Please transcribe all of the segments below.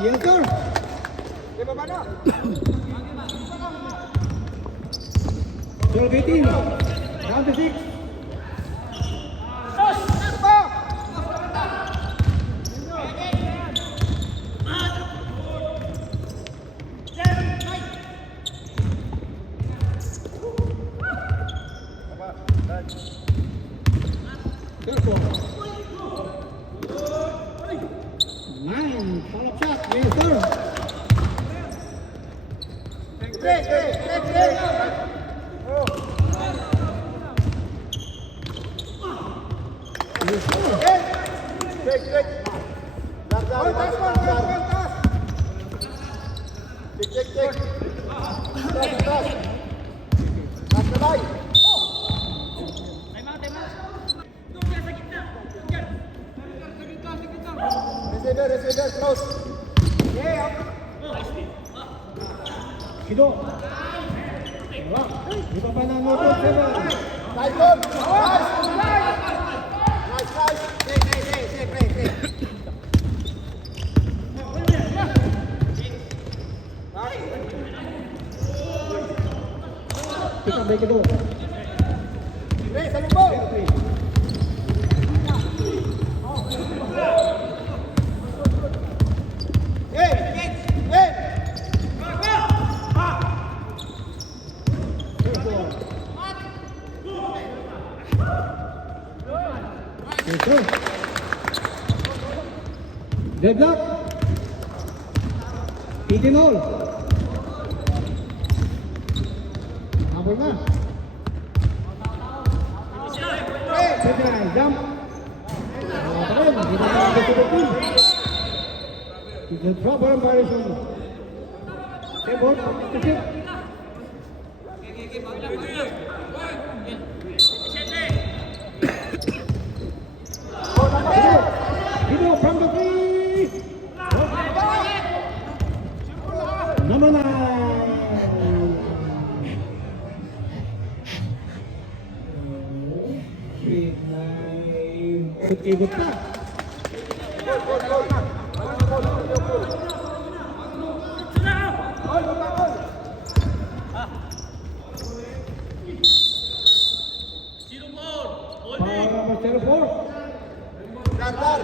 Yes, sir. Di ba na? 12-18. Down to 6. Nine, follow-up shot. Yes, sir. Break. Yes, sir. Break. Taas. Check. Taas. Taas na bay. Receiver, close. Kido. Wala. Di pa pa ng motor, 7. Taikon. Nice. Break. Kita baik Kido. Break, salubong. Deadlock. 18-all. Habol na. Pwede na, jump. Wala pa rin. Hindi na naman ito pin. It's a proper embarrassment. Table, position. Hito from the three. Number 9. Ikot pa. Para Marcelo Ford. Dar.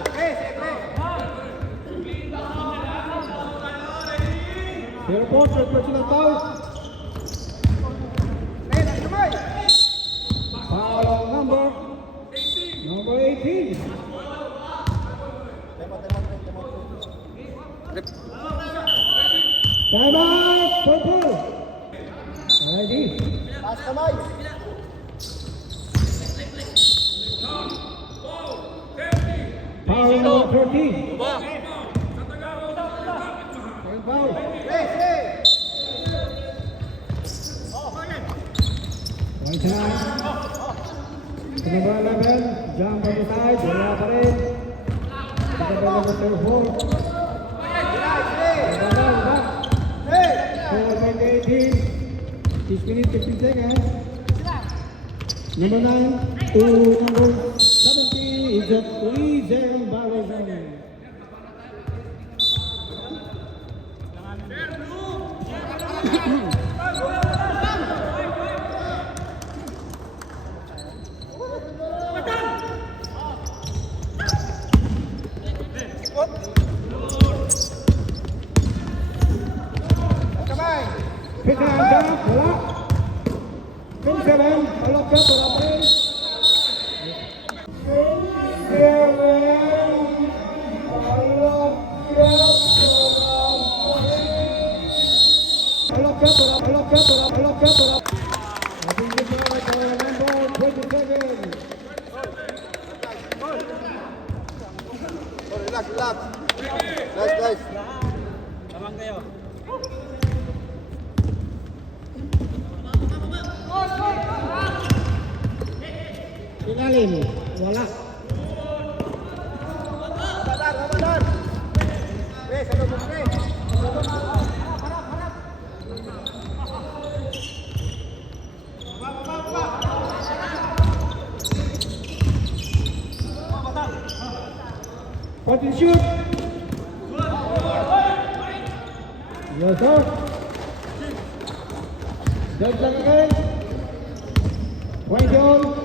Zero point, third personal foul. Foul on number 18. Time out, purple. Ready. Taas kamay. Foul on number 13. Second foul. Point time. To number 11, jump on the side, wala pa rin. To number 4. Foul by 18. 6 minutes, 15 seconds. Number 9 to number 17 is a 3-0 violation. Pick and jump, wala. 27, follow up shot, wala pa rin. 27, follow up shot. I think this is number 27. Relax. Nice. Tamang kayo. Ilalim, wala. Ramadan. Salubong. Point and shoot. Yes, sir. Judge lang again. 20 all.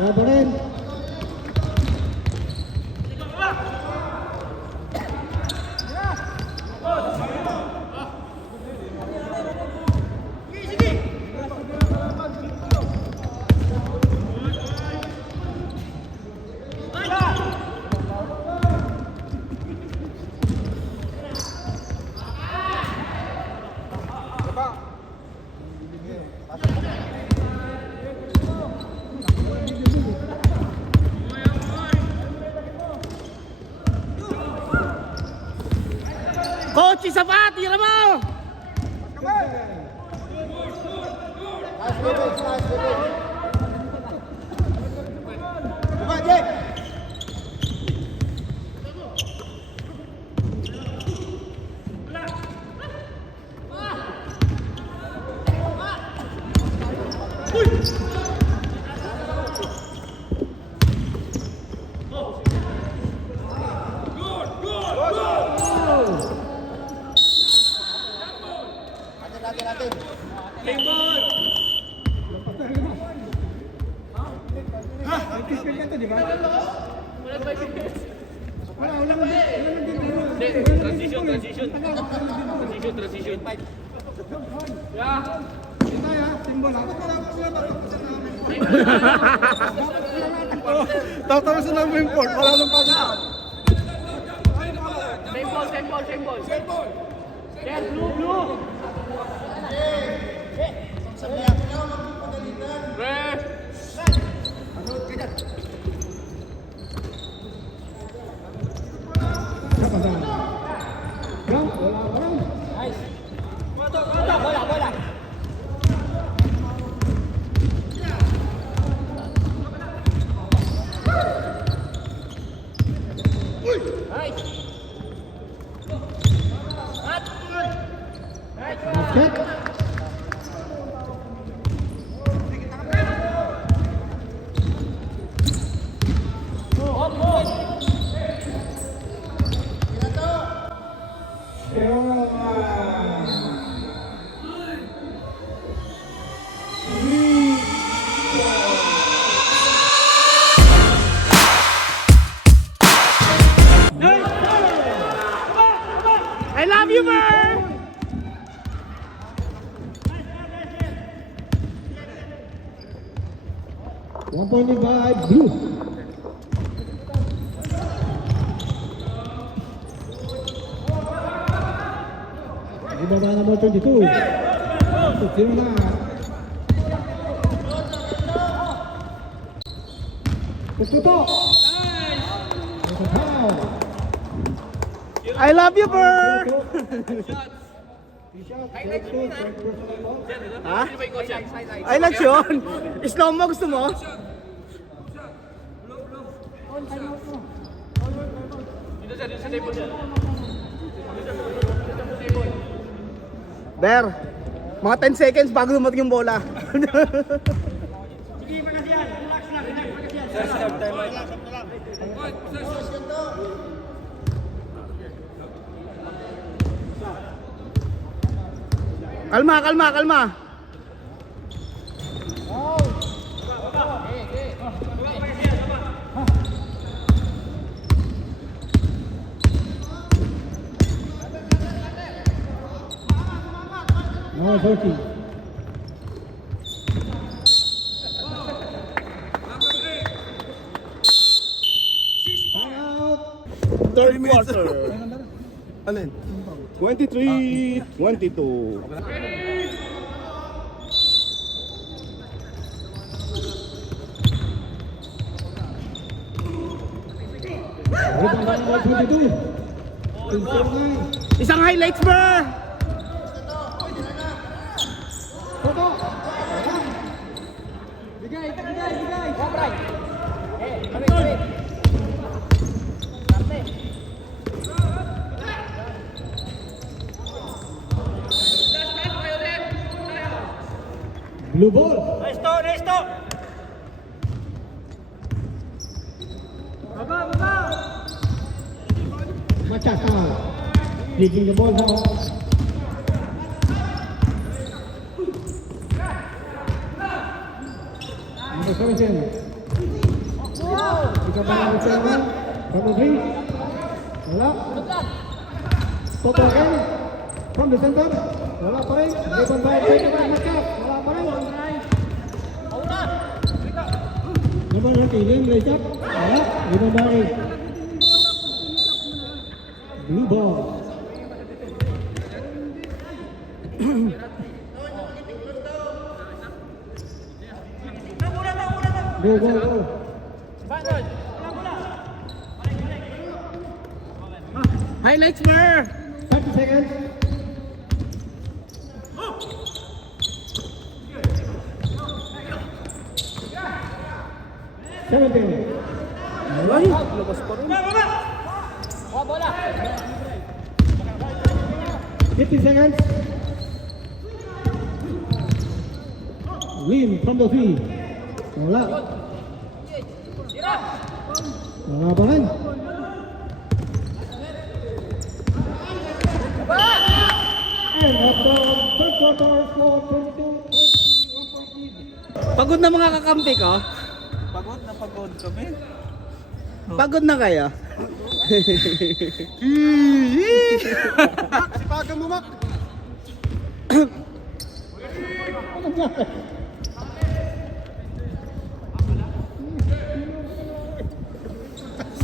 Tira pa rin. Coach, isa pa! Tira mo! Nice defense, nice defense. Buka, Jake. Natin. Nag-kispil ka to, di ba? Transition. Ito ya, simbol ha. Tapos na namin yung port. Wala nang pagka. Same ball. Yes, blue. Kapasan. Jump, wala pa rin. Bola. Basket. I love you, Mer! One point by blue. Ibaba number 22. Tira na. Tututo. It's a foul. I love you, Mer! Ha? Ay, lang yun. Slow mo, gusto mo? Ber, mga 10 seconds bago dumating yung bola. Kalma. Number 30. Third quarter. Alin? 23-22. Rebound number 22. Isang highlights, Ber! Toto. Bigay. Blue ball. Machas now. Taking the ball now. Number 17. Ika pa ng return from the three. Wala. Stop again. From the center. Wala pa rin. Rebound by Machas. Wala pa rin. Number 19. Raise up. Wala. Rebound by Blue ball. Go, go, go. Highlights, Mer! 30 seconds. Seventeen. Ay, labas pa rin. 50 seconds. Win from the three. Wala. Wala pa rin. And after third quarter, score 22-21. Pagod na mga kakampi ko? Pagod na pagod kami. Pagod na kayo? Sipagan mo, Mac.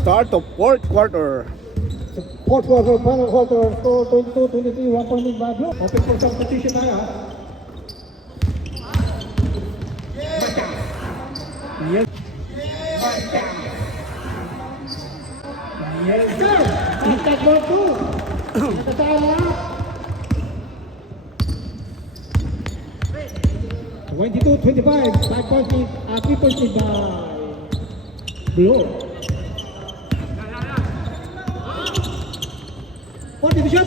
Start of fourth quarter. Fourth quarter, final quarter, score 22-23, 1 point lead by Blue. Open for substitution tayo ha. Yes. Yes, sir. Contact ball 2. Nakasawa na. 22-25, 5 point lead, 3 point lead by Blue. What did the shot?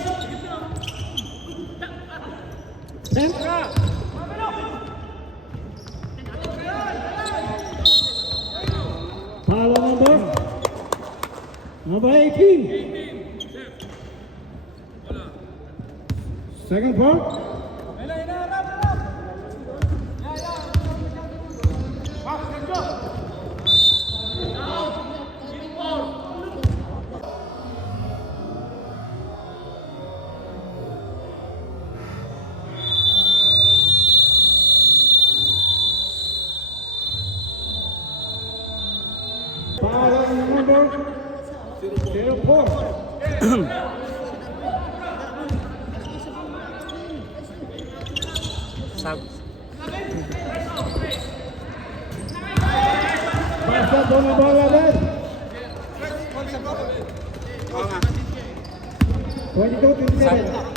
Ten. Foul number 18. Second foul. Foul number 04. Pasok po na bola ulit. 22-27.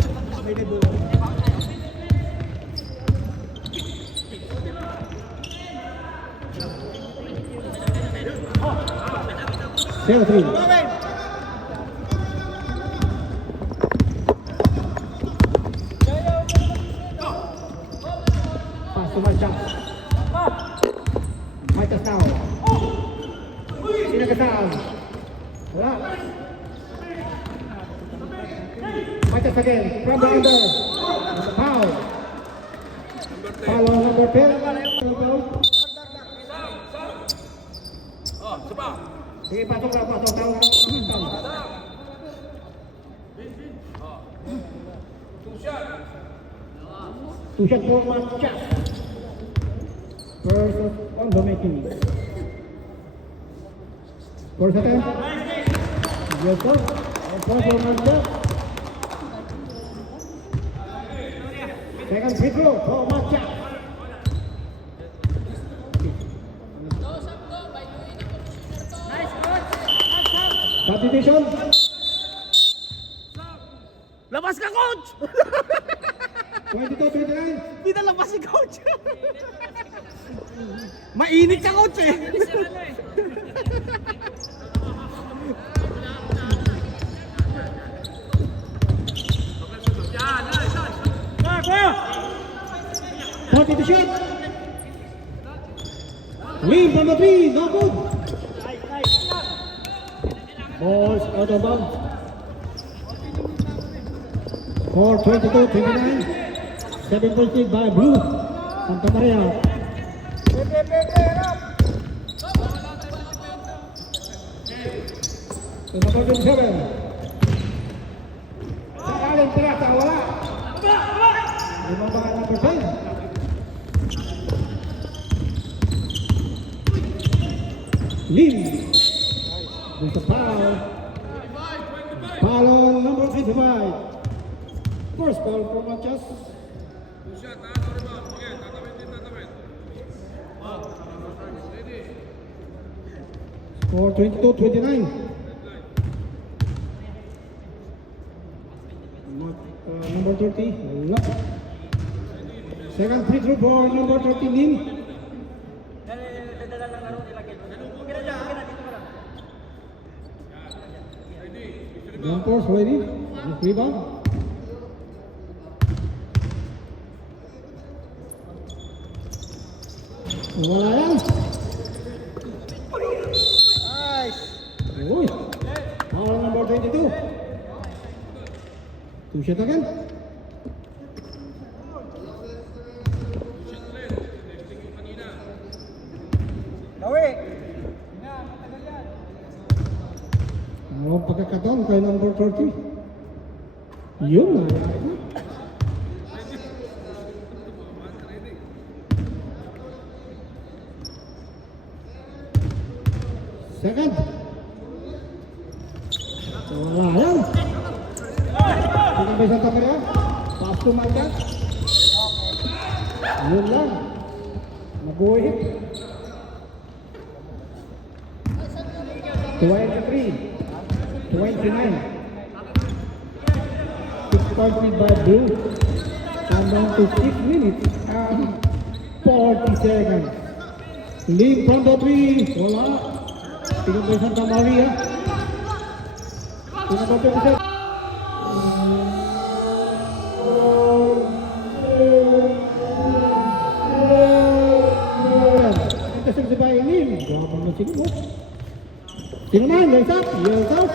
Zero three. Pass to Machas. Machas now. Sinagataan. Wala. Machas again. From the under. Foul. Foul on number 10. Sige, pasok na, pasok. Two shot for Machas. First on the making. First attempt. Yes, sir. And first for Machas. Second free throw for Machas. Substitution. Labas ka, coach! 22-29. Pinalabas si coach! Mainit sa coach eh. Forty to shoot. Lead from the three, no good. Balls out of bounds. For 22-29. 7 points lead by Blue. Santa Maria. To number 27. Sa Allen Pirata, wala. Lumabang number 10. Lim. With the foul. Foul on number 55. First foul from Manchas. Score 22-29. Number 30. Lock. Second free throw for number 30, Lim. One force ready. Just rebound. Wala yan. Uy. Foul number 22. Two shot again. Ang pagkakataon kay number 30. Yun na. Second. Wala yan. Tingnan ba Santa Maria? Pass to Manchas. Yun lang. Nabuhit. 23. 29. 6 points lead by Blue. And down to 6 minutes and 40 seconds. Lead from the three. Wala. Tingnan ba Santa Maria? Tingnan ba 27? Intercepted by Lim. Grabe na sino. Tingnan, legs up, yes up.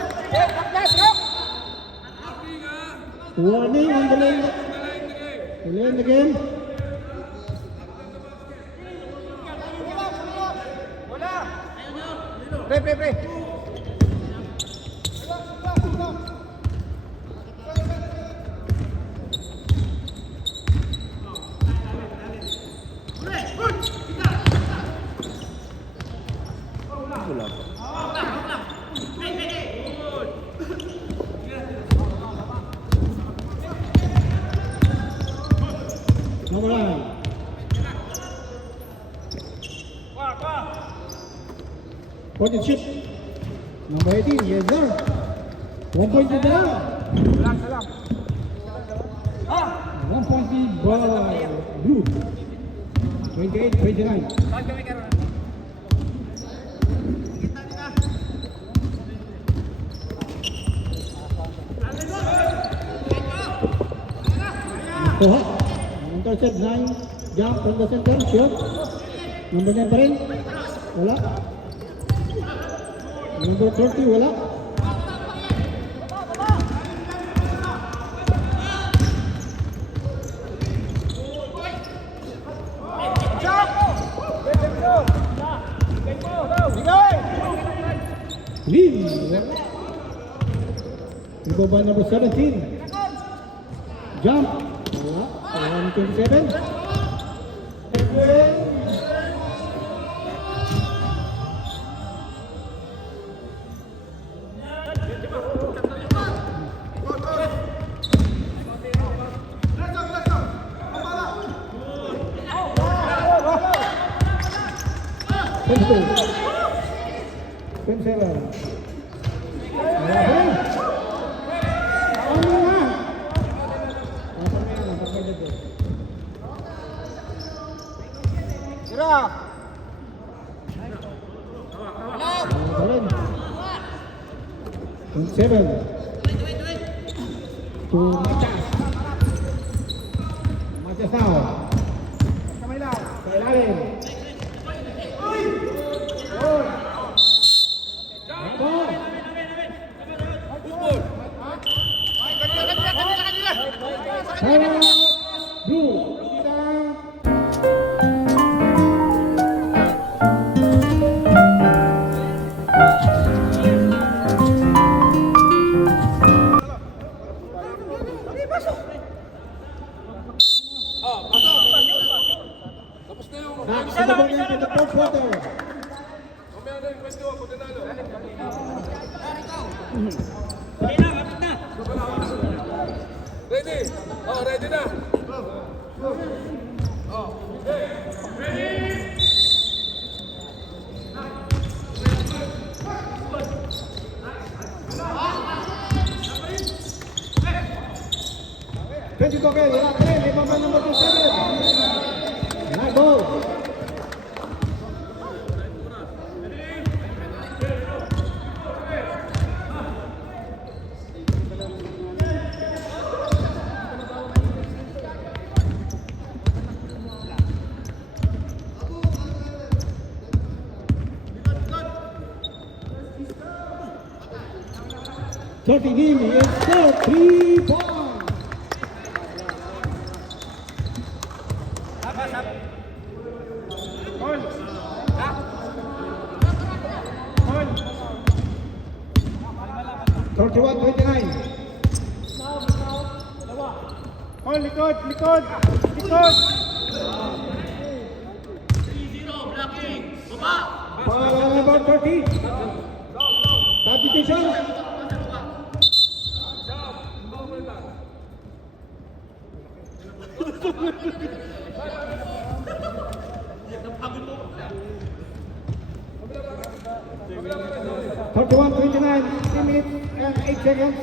Warning on the lane. The lane again. Pre. Number 9. What is it? Number 18, yes sir. 1 point lead na. 1 point lead by Blue. 28-29. Kuha. Intercept 9. Jump from the center. Shoot. Number 9 pa rin. Wala. Number 30. Wala. Lim. Wala. Ito ba number 17? Jump. Wala. 127. 27. To Matias. Matias now. Sa ilalim. Ball. Time out. Blue. Down. Back to the ball game in the fourth quarter. Ready? Oh, ready na. 22 okay, wala pa rin. May pampan number 27. Not goal. Him is score 3 points. Thirty-one, 29. Likod! Para number 30. Substitution. Thirty-one, 29. 3 minutes and 8 seconds.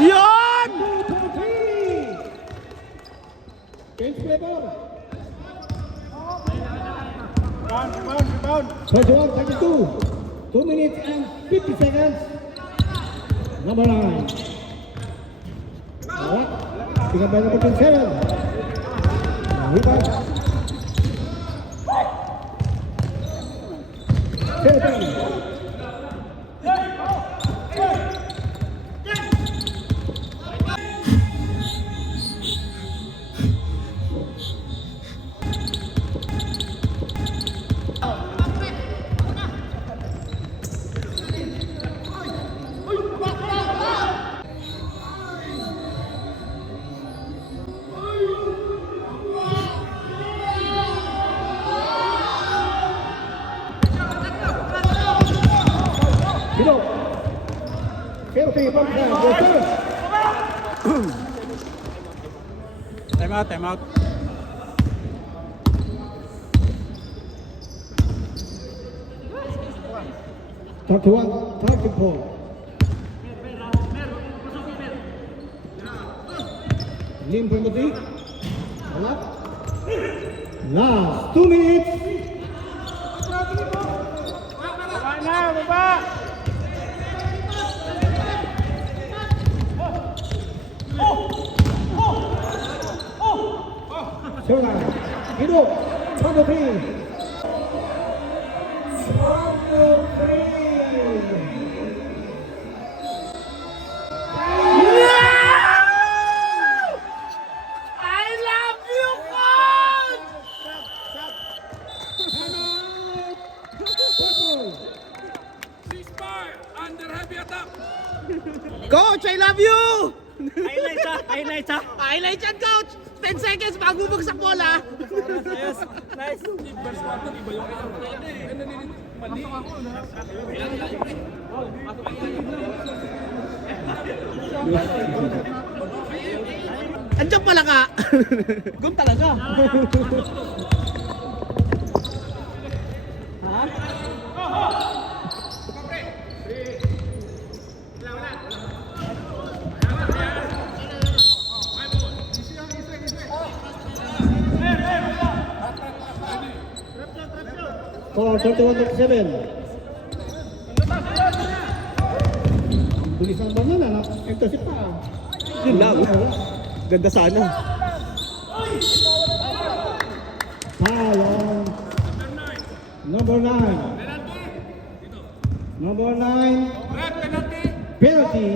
Yan! 2-3. Change play ball. 31, 32. 2 minutes and 50 seconds. Number 9. Alright. Pick up by number 27. Rebound. 17. Penalty from the return. Time out. 31, 34. Lim from the deep. Last 2 minutes. Sona, Hidup, from the three. Under heavy attack. Coach, I love you! Highlights ha. Highlight yan, Coach! 10 seconds bago bumagsak bola. Nice. First quarter, iba yung mali. Andiyan pala ka. Gun talaga. Ha? For 31-37. Bilis ang bangin, anak. Ito si pa. Yun lang. Ganda sana. Foul on number 9. Number 9. Penalty.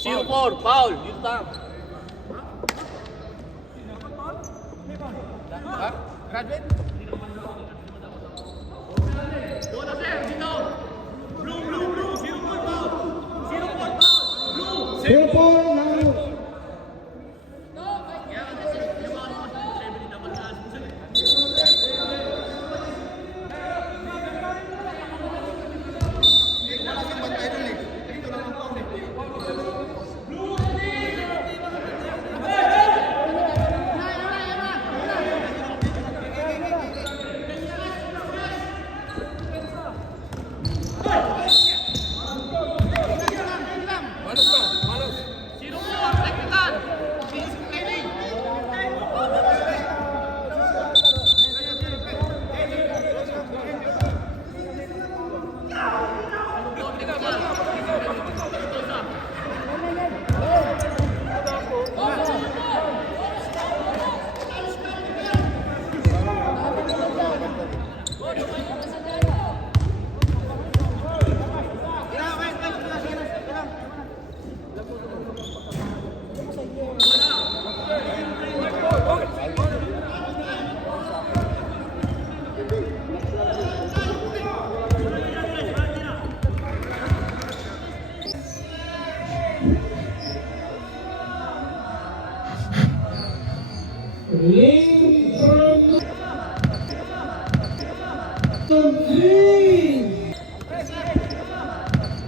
Zero four, foul. Dito tam. Zero four now. Lane from three.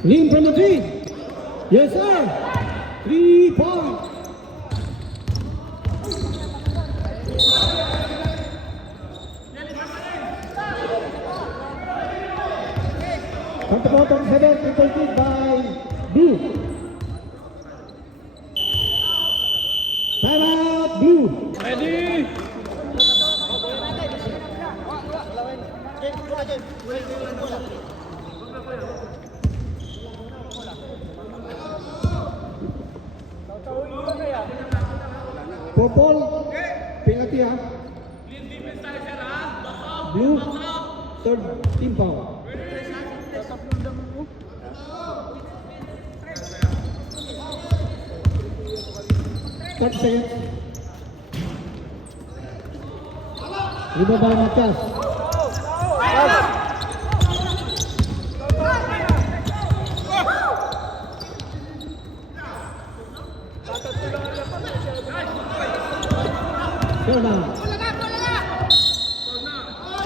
Lane from the three. Yes, sir. 3 points. At the bottom, 7 completed by Blue. Time out, Blue. Ready? Purple, penalty ha. Blue, third team foul. 30 seconds. Lima by Macas. Serna.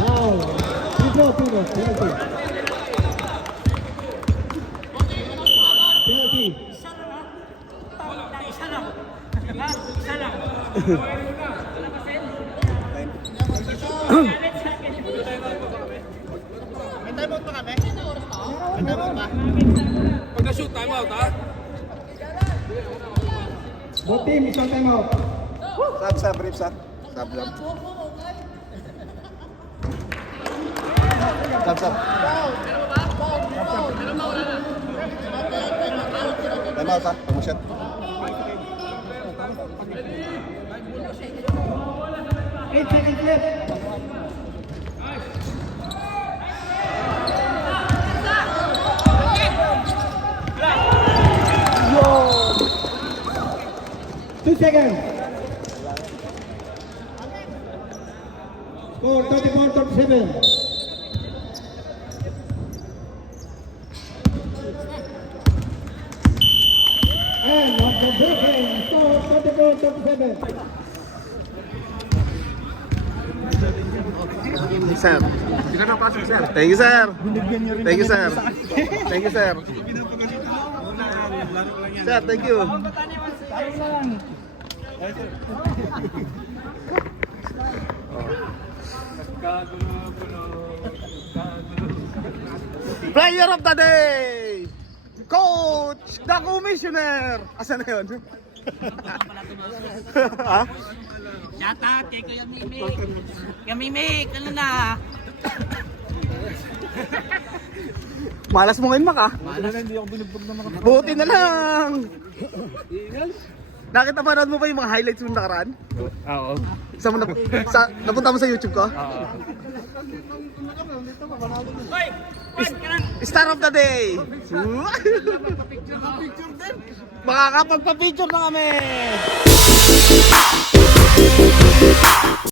Foul. Pingo, penalty. Penalty. Pag na-shoot, time out, ha? Both team, isang time out. Sab, brief, sab. Sab. Time out, ha? Promotion. 8 seconds left. 2 seconds. Score 34-37. And of the broken, score 34-37. Sir. Thank you, sir. Thank you, sir. Thank you, sir. Sir, thank you. Player of the day! Coach! The Commissioner! Asan na yun? Ha? Yata, teko yung mimik. Yung mimik, ano na? Malas mo ngayon, Mak, ah. Buti na lang. Nakita panood mo ba yung mga highlights mo nakaraan? Oo. Napunta mo sa YouTube ko? Star of the day! Makakapagpa-picture na kami!